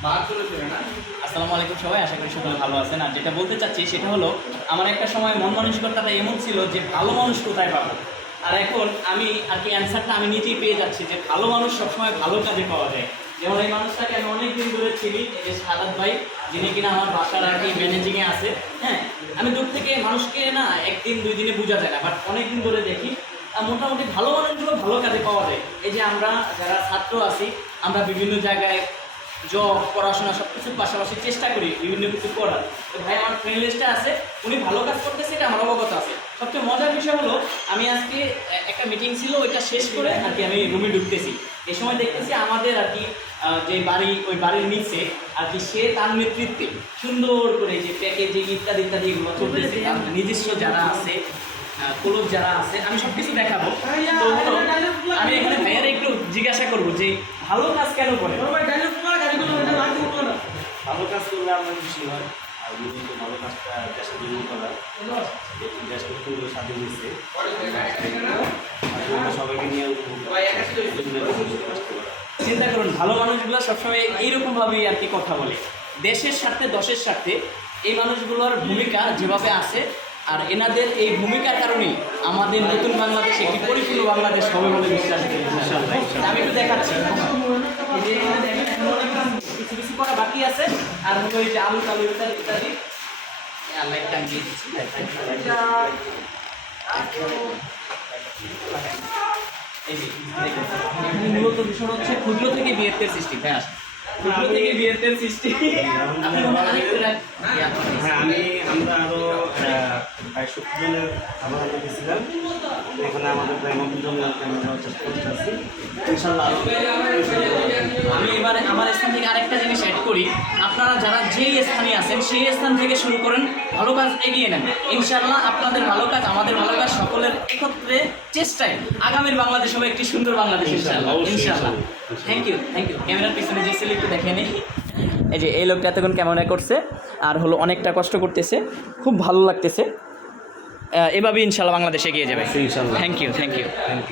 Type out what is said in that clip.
আসসালামু আলাইকুম সবাই, আশা করি সকলে ভালো আছেন। আর যেটা বলতে চাচ্ছি সেটা হলো, আমার একটা সময় মন মানসিকতাটা এমন ছিল যে ভালো মানুষ কোথায় পাবো? আর এখন আমি আর কি অ্যান্সারটা আমি নিজেই পেয়ে যাচ্ছি যে ভালো মানুষ সবসময় ভালো কাজে পাওয়া যায়। যেমন এই মানুষটাকে আমি অনেক দিন ধরে চিনি যে সাদাত ভাই, যিনি কিনা আমার বাসার আর কি ম্যানেজিংয়ে আছে। হ্যাঁ আমি দূর থেকে মানুষকে না একদিন, দুই দিনে বোঝা যায় না বাট অনেক দিন ধরে দেখি মোটামুটি ভালো মানুষগুলো ভালো কাজে পাওয়া যায়। এই যে আমরা যারা ছাত্র আছি, আমরা বিভিন্ন জায়গায় জব পড়াশোনা সব কিছুর পাশাপাশি চেষ্টা করি বিভিন্ন কিছু করার। তো ভাই আমার ফ্রেন্ড লিস্টে আছে উনি ভালো কাজ করতেছে এটা আমার অবগত আছে। সবচেয়ে মজার বিষয় হলো আমি আজকে একটা মিটিং ছিল ওইটা শেষ করে আর কি আমি রুমে ঢুকতেছি। এই সময় দেখতেছি আমাদের আর কি যে বাড়ি ওই বাড়ির নিচে আর কি সে তার নেতৃত্বে সুন্দর করে যে প্যাকেজিং ইত্যাদি ইত্যাদি এগুলো চলতেছে। নিজস্ব যারা আছে ক্লোজ যারা আছে আমি সব কিছু দেখাবো তো আমি এখানে ভাইয়ারা একটু জিজ্ঞাসা করব যে ভালো কাজ কেন করে? কাজ খুশি হয়। আর মূলত ভালো কাজটা দেশের জন্য করা। দেশটা খুব স্বাধীন হয়েছে সবাইকে নিয়ে। চিন্তা করুন, ভালো মানুষগুলো সবসময় এইরকম ভাবেই আর কি কথা বলে। দেশের স্বার্থে, দশের স্বার্থে এই মানুষগুলোর ভূমিকা যেভাবে আছে, আর এনাদের এই ভূমিকার কারণেই আমাদের নতুন বাংলাদেশ, একটি পরিপূর্ণ বাংলাদেশ হবে বলে বিশ্বাস করি আছে। আর হলো এই যে আলু টালু ইত্যাদি ইত্যাদি। মূলত হচ্ছে ক্ষুদ্র থেকে বিয়ের সৃষ্টি হ্যাঁ। ক্ষুদ্র থেকে বিয়ের সৃষ্টি। হয়, আমি, আমরা আমরা আমরা গেছিলাম এখানে আমাদের ইনশাল্লাহ আরও আমি এবারে আমার আরেকটা জিনিস অ্যাড করি। আপনারা যারা যেই স্থানে আছেন সেই স্থান থেকে শুরু করেন ভালো কাজ এগিয়ে নেন। ইনশাআল্লাহ আপনাদের ভালো কাজ আমাদের ভালো কাজ সকলের একত্রে চেষ্টায় আগামীর বাংলাদেশ হবে একটি সুন্দর বাংলাদেশ ইনশাআল্লাহ ইনশাআল্লাহ। থ্যাংক ইউ থ্যাংক ইউ ক্যামেরার পিছনে যে ছেলে একটু দেখে নেই। এই যে এই লোকটা এতক্ষণ ক্যামেরা করছে আর হলো অনেকটা কষ্ট করতেছে খুব ভালো লাগতেছে। এভাবে ইনশাআল্লাহ বাংলাদেশ এগিয়ে যাবে। ইনশাআল্লাহ। Thank you thank you thank you